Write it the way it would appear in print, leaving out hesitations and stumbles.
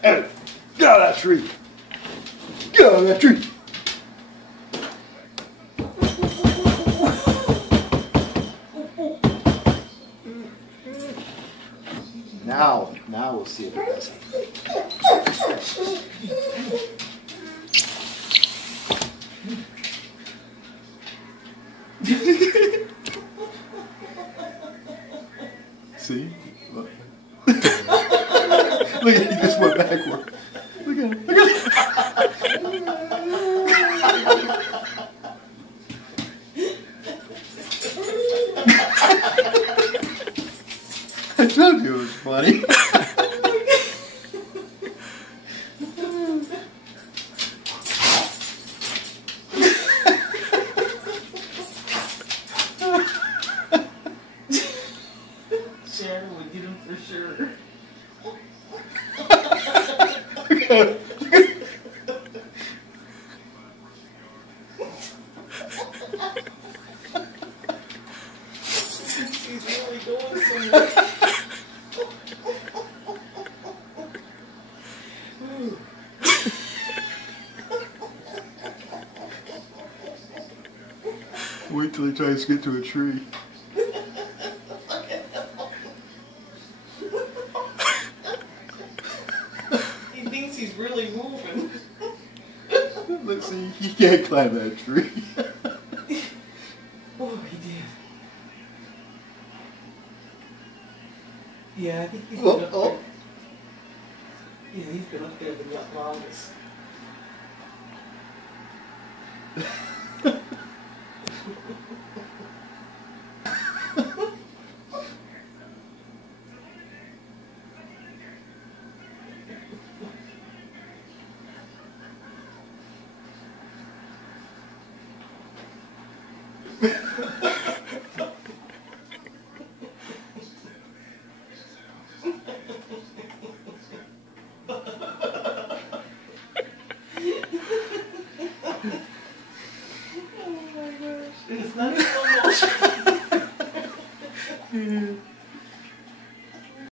Hey, get out of that tree. Get out of that tree. Now we'll see if it does. See? Look. Look at it, he just went backward. Look at him. Look at him. I told you it was funny. Shannon would get him for sure. He's really going somewhere. Wait till he tries to get to a tree. He thinks he's really moving. Let's see, he can't climb that tree. Oh, he did. Yeah, I think he's been up there. Yeah, he's been up there the longest. Oh my gosh. It's not